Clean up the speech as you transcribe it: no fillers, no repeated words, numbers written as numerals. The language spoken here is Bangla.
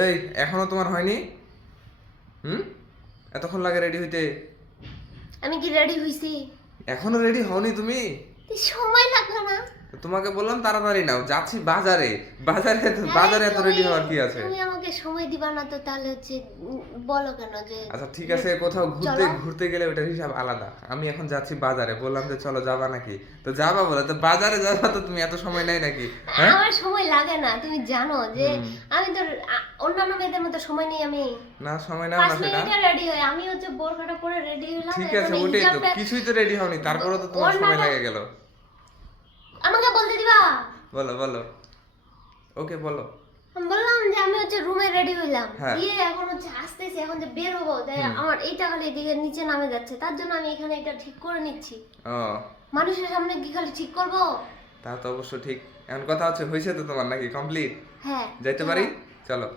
এই এখনো তোমার হয়নি? হুম, এতক্ষণ লাগে রেডি হইতে? আমি কি রেডি হইছি? এখনো রেডি হওনি তুমি? সময় লাগবে না? তোমাকে বললাম তাড়াতাড়ি নাও, যাচ্ছি বাজারে। বাজারে আরে বাজারে এত রেডি হওয়ার কি আছে? তুমি আমাকে সময় দিবা না তো তাহলে হচ্ছে বলো কেন যে আচ্ছা ঠিক আছে, কোথাও ঘুরতে চলো। ঘুরতে গেলে ওটার হিসাব আলাদা। আমি এখন যাচ্ছি বাজারে, বললাম যে চলো যাবা নাকি, তো যাবা বলে তো বাজারে যাবা, তো তুমি এত সময় নেই নাকি? হ্যাঁ, আমার সময় লাগে না, তুমি জানো যে আমি তো অন্যান্য মেয়েদের মতো সময় নেই। আমি না সময় নাও 5 না সেটা। মিনিটে রেডি হই। আমি হচ্ছে বোরখাটা পরে রেডি হইলাম, ঠিক আছে, এখন এই ওটাই তো, হিজাবটা কিছুই তো রেডি হওনি, তারপরে তো তোমার সময় ওড়নাটা লেগে গেল। আমাকে বলতে দিবা? বলো বলো, ওকে বলো। আমি বললাম যে আমি হচ্ছে রুমে রেডি হইলাম, হ্যাঁ। দিয়ে এখন হচ্ছে আসতেছি, এখন যে বের হবো আমার এইটা খালি এদিকে নিচে নামে যাচ্ছে, তার জন্য আমি এখানে এটা ঠিক করে নিচ্ছি। ও, মানুষের সামনে কি খালি ঠিক করব? তা তো অবশ্য ঠিক। এখন কথা হচ্ছে, হয়েছে তো তোমার নাকি কমপ্লিট? হ্যাঁ, যাইতে পারি? চলো।